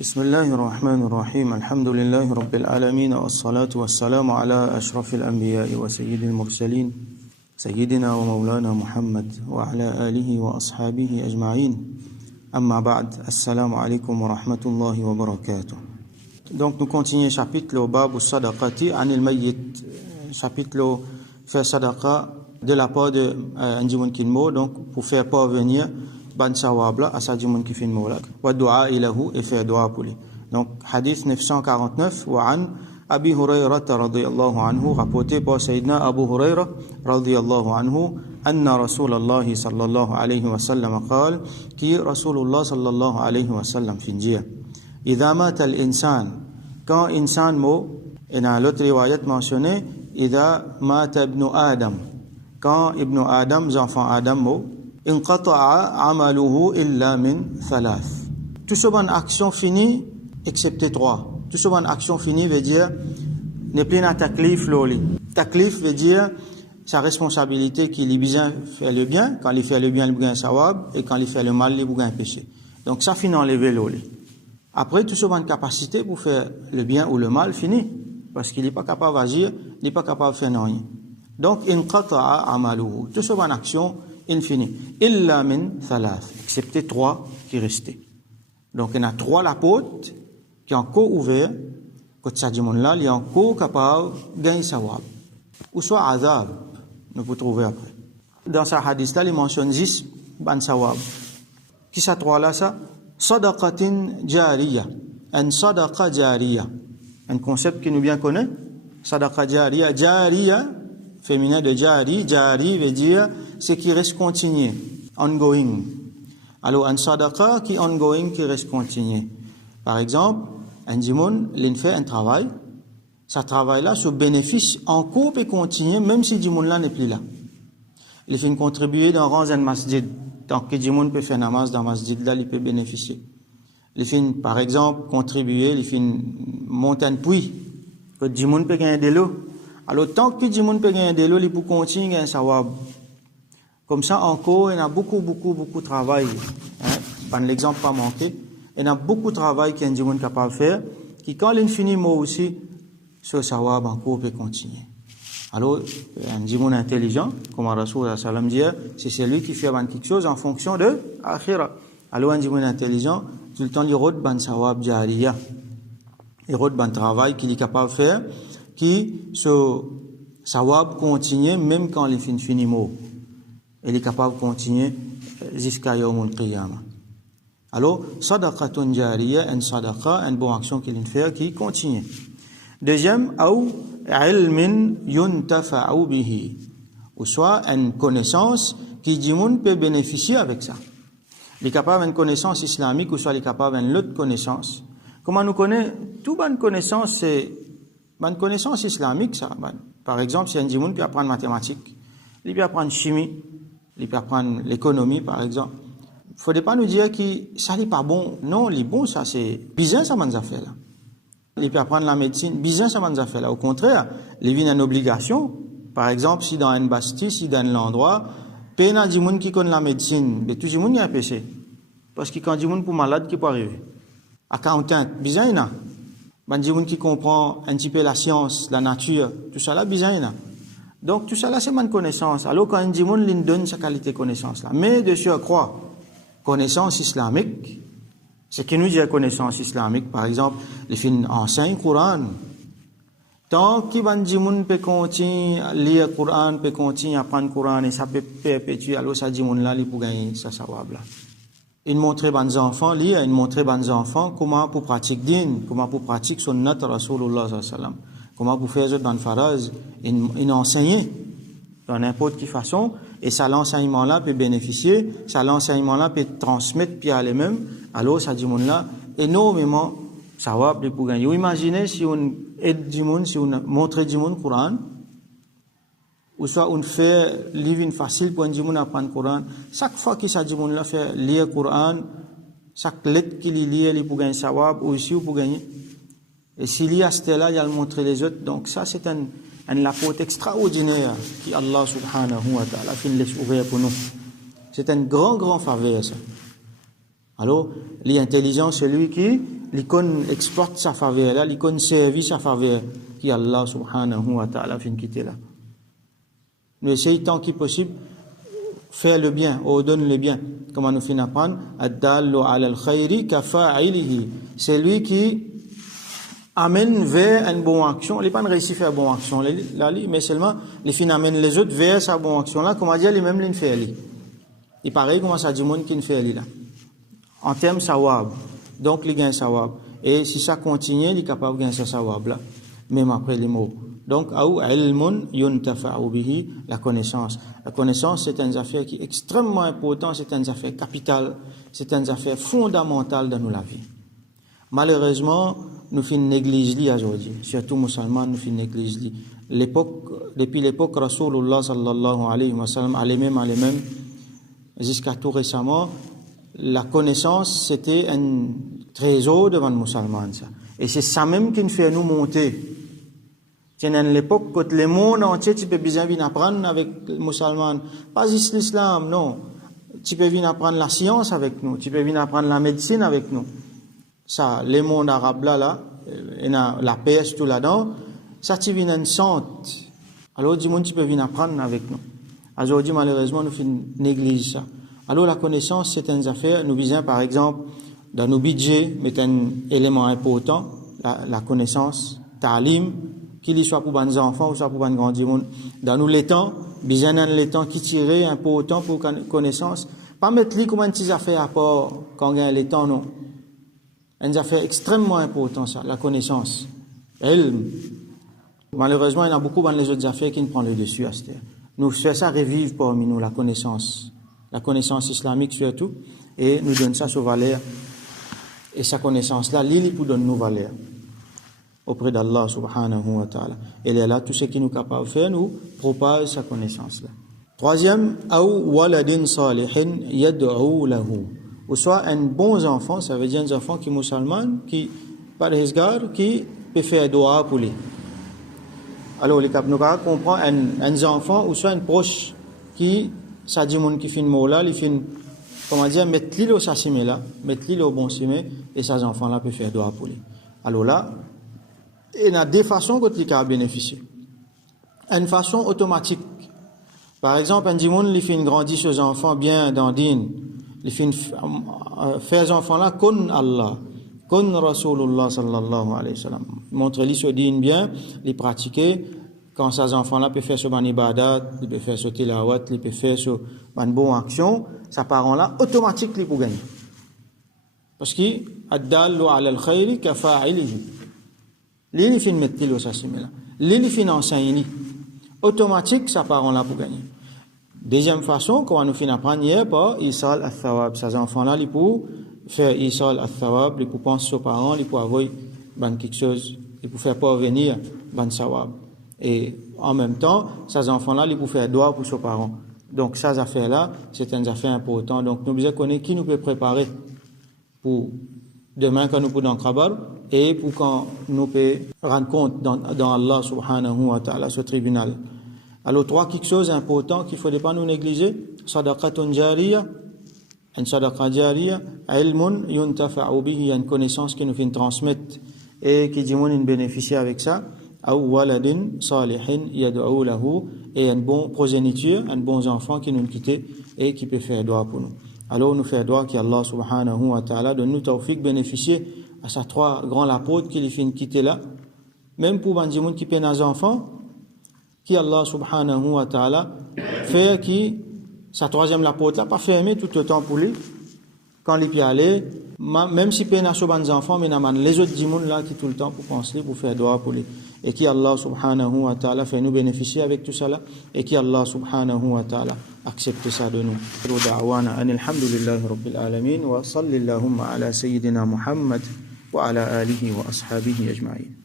بسم الله الرحمن الرحيم الحمد لله رب العالمين والصلاة والسلام على أشرف الأنبياء وسيد المرسلين سيدنا ومولانا محمد وعلى آله وأصحابه أجمعين أما بعد السلام عليكم ورحمة الله وبركاته. Donc nous continuons le chapitre le bab sadaqati anil mayyit, chapitre le faire sadaqa de la part de un qui mort, donc pour faire parvenir ban sawab à sa djimoun qui fait une moula wa du'a ilahu et faire dua pour lui. Donc hadith 949 wa an Abi Hurairah radhiyallahu anhu, rapporté par Sayyidina Abu Hurairah radhiyallahu anhu, anna Rasulullah sallallahu alayhi wa sallam qala, qui Rasulullah sallallahu alayhi wa sallam fin dire idha mata al-insan, quand insan mot, et dans l'autre riwayat mentionné idha mata ibn Adam, quand ibn Adam, enfant Adam mot, inqata'a amaluhu illa min thalath. Tout ce bonne action finie excepté trois. Tout ce bonne action finie veut dire n'est plus na taklif loli. Taklif veut dire sa responsabilité qu'il bien fait le bien, quand il fait le bien il gagne sawab, et quand il fait le mal il gagne péché. Donc ça finit enlever loli. Après tout ce bonne capacité pour faire le bien ou le mal fini, parce qu'il n'est pas capable d'agir, il n'est pas capable de faire rien. Donc inqata'a amaluhu. Tout ce bonne action infini. Illa min thalath, excepté trois qui restaient. Donc il y en a trois l'apôtre qui ont encore ouvert, quand ça dit là, il est encore capable de gagner sawab. Ou soit azab, nous pouvons trouver après. Dans ce hadith là, il mentionne 10 ban sawab. Qui ça trois là ça? Sadaqatin jariya. Un sadaqa jariya. Un concept qui nous bien connaît. Sadaqa jariya. Jariya, féminin de jari. Jari veut dire ce qui reste continué, ongoing. Alors, un sadaqa qui ongoing, qui reste continué. Par exemple, un djimoun, il fait un travail, ce travail-là, ce bénéfice en cours peut continuer, même si le djimoun-là n'est plus là. Il fait contribuer dans un masjid. Tant que le djimoun peut faire namaz dans le masjid-là, il peut bénéficier. Il fait, par exemple, contribuer, il fait monter un puits, que le djimoun peut gagner de l'eau. Alors, tant que le djimoun peut gagner de l'eau, il peut continuer un sawab. Comme ça, encore, il y a beaucoup de travail. Hein? L'exemple pas manqué. Il y a beaucoup de travail qu'un djimoun est capable de faire, qui, quand il finit, moi aussi, ce sawab encore peut continuer. Alors, un djimoun intelligent, comme Rasul sallam dit, c'est celui qui fait quelque chose en fonction de akhira. Alors, un djimoun intelligent, tout le temps, il rote ban sawab jariya. Il rote ban travail qu'il est capable de faire, qui, ce sawab continue, même quand il finit mot. Il est capable de continuer jusqu'à Yawm al-Qiyamah. Alors, sadaqatun jariya, une sadaqa, une bonne action qu'il fait qui continue. Deuxième, ou ilmin yuntafa'u bihi, ou soit une connaissance qui djimoun peut bénéficier avec ça. Il est capable d'une connaissance islamique, ou soit il est capable d'une autre connaissance. Comment nous connaît? Toute bonne connaissance, c'est une connaissance islamique, ça. Par exemple, si un djimoun peut apprendre mathématiques, il peut apprendre chimie, il peut apprendre l'économie, par exemple. Il ne faudrait pas nous dire que ça n'est pas bon. Non, les bon, ça c'est bizarre, ça m'a fait là. Il peut apprendre la médecine, bizarre, ça m'a fait là. Au contraire, il vient une obligation. Par exemple, si dans une bastille, si dans un endroit, il y a des gens qui connaissent la médecine, mais tout le monde y a péché. Parce que quand il y a des gens pour malades qui peuvent arriver. Accountant, bizarre, il y a. Des gens qui comprennent un petit peu la science, la nature, tout ça là, bizarre, il y a. Donc, tout ça là, c'est ma connaissance. Alors, quand un djimoun, il donne sa qualité de connaissance là. Mais, de surcroît, connaissance islamique, c'est qui nous dit la connaissance islamique, par exemple, les films enseignent le Coran. Tant qu'un djimoun peut continuer à lire le Coran, peut continuer à apprendre le Coran, et ça peut perpétuer, alors, ça djimoun là, il peut gagner ça sawab là. Il montre aux enfants, il montre aux enfants comment pour pratiquer din, comment pour pratiquer sunnat Rasulullah sallallahu alayhi wa sallam. Comment vous faire dans le faraz, il enseigner dans n'importe quelle façon, et ça l'enseignement-là peut bénéficier, ça l'enseignement-là peut transmettre puis à lui-même, alors ça dit là énormément ça va pour gagner. Vous imaginez si on aide du monde, si on montre du monde le Coran, ou soit on fait livre facile pour un du monde apprendre le Coran, chaque fois que ça dit là fait lire le Coran, chaque lettre qu'il lit, il pour gagner sawab, ou aussi pour gagner. Et s'il y a ce là, il a le montrer les autres. Donc ça, c'est un apôtre extraordinaire qui Allah subhanahu wa ta'ala fait laisse ouvrir pour nous. C'est un grand faveur, ça. Alors, l'intelligent, celui qui l'icône exploite sa faveur là, l'icône servit sa faveur qui Allah subhanahu wa ta'ala fin quitter là. Nous essayons tant qu'il possible faire le bien, ordonne le bien. Comment nous finissons apprendre? Ad-dallu ala al-khayri kafa'ilihi. C'est lui qui amène vers une bonne action. Il n'est pas réussi à faire une bonne action, mais seulement les fin amène les autres vers sa bonne action là. Comment dire, les mêmes les faire. Il paraît comment ça dit monde qui ne fait là. En termes sawab. Donc, il gagne sawab. Et si ça continue, il est capable de gagner ce sawab là. Même après les mots. Donc, ilmun yuntafa'u bihi, la connaissance. La connaissance, c'est une affaire qui est extrêmement importante, c'est une affaire capitale, c'est une affaire fondamentale dans la vie. Malheureusement, nous finissons négliger aujourd'hui, surtout musulmans, nous finissons négliger. Depuis l'époque, Rasulullah sallallahu alayhi wa sallam, allez même, jusqu'à tout récemment, la connaissance, c'était un trésor devant les musulmans. Ça. Et c'est ça même qui nous fait nous monter. C'est à l'époque que le monde entier, tu peux bien venir apprendre avec les musulmans. Pas juste l'islam, non. Tu peux venir apprendre la science avec nous. Tu peux venir apprendre la médecine avec nous. Ça, le monde arabe là, la peste tout là-dedans, ça, tu viens une sente. Alors, du monde, tu peux venir apprendre avec nous. Aujourd'hui, malheureusement, nous négligons ça. Alors, la connaissance, c'est une affaire. Nous visons, par exemple, dans nos budgets, mais un élément important, la connaissance, ta'alim, qu'il soit pour les enfants ou soit pour les grands monde. Dans nous les temps, bien dans les temps qui tiraient important pour connaissance, pas mettre les comme une petite affaire à part quand on gagne les temps, non. Une affaire extrêmement importante, ça, la connaissance. Malheureusement, il y en a beaucoup dans les autres affaires qui ne prennent le dessus à ce terre. Nous faisons ça revivre parmi nous, la connaissance islamique surtout, et nous donne ça sur valeur. Et sa connaissance-là, l'île pour donner nos valeurs auprès d'Allah subhanahu wa ta'ala. Et là, tout ce qui nous est capable de faire, nous propage sa connaissance-là. Troisième, ou waladin salihin yad'u lahu. Ou soit un bon enfant, ça veut dire un enfant qui est musulman, qui, par hisgar, qui peut faire dua pour lui. Alors, les nous comprend un enfant, ou soit un proche, qui, ça dit mon qui fait une mot là, il fait comment dire, mettre l'île au sassimé là, mettre l'île au bon simé, et ces enfants-là peuvent faire dua pour lui. Alors là, il y a deux façons que tu as bénéficié. Une façon automatique. Par exemple, un dimoun, il fait grandir ses enfants bien dans din. Il fait faire ces enfants-là comme Allah, comme Rasulullah sallallahu alayhi wa sallam. Montre-lui ce din bien, les pratiquer. Quand ces enfants-là peuvent faire ce ban ibadat, ils peuvent faire ce tilawat, ils peuvent faire ce ban bonne action, ces parents-là, automatiquement, ils peuvent gagner. Parce que, ad-dallu ala al-khayri kafa'ilihi. L'île fin mettre l'île au sassimé là. L'île fin enseigner. Automatique, ça part en là pour gagner. Deuxième façon, quand nous finissons apprendre hier, par Isal al-Thawab. Ces enfants-là, ils peuvent faire Isal al-Thawab, ils peuvent penser aux parents, ils peuvent avoir quelque chose, ils peuvent faire parvenir ban sawab. Et en même temps, ces enfants-là, ils peuvent faire doigt pour leurs parents. Donc, ces affaires-là, c'est une affaire importante. Donc, nous devons connaître qui nous peut préparer pour demain quand nous pouvons dans Kabar et pour quand nous pouvons rendre compte dans Allah subhanahu wa ta'ala ce tribunal. Alors trois quelque chose important qu'il ne faudrait pas nous négliger, sadaqatun jariya, une sadaqa jariya, ilmun yuntafa'u bihi, une connaissance qui nous fait transmettre et qui dit nous bénéficier avec ça, ou waladin salihin yad'u lahu, et un bon progéniture, un bon enfant qui nous quitte et qui peut faire doigt pour nous. Alors nous faisons doigt qu'Allah subhanahu wa ta'ala donne nous tawfiq bénéficier à ces trois grands apôtres qui les fin quitter là, même pour les gens qui peinent les enfants, qui Allah subhanahu wa ta'ala fait qui sa troisième apôtre là pas fermé tout le temps pour lui quand il peut aller, même si peinent les enfants, mais les autres gens là qui tout le temps pour penser pour faire doigt pour lui. Et qui Allah subhanahu wa ta'ala fait nous bénéficier avec tout ça là, et qui Allah subhanahu wa ta'ala accepte ça de nous. Da'wana alhamdulillahi rabbil alamin wa sallallahu ala sayyidina Muhammad wa ala alihi wa ashabihi ajma'in.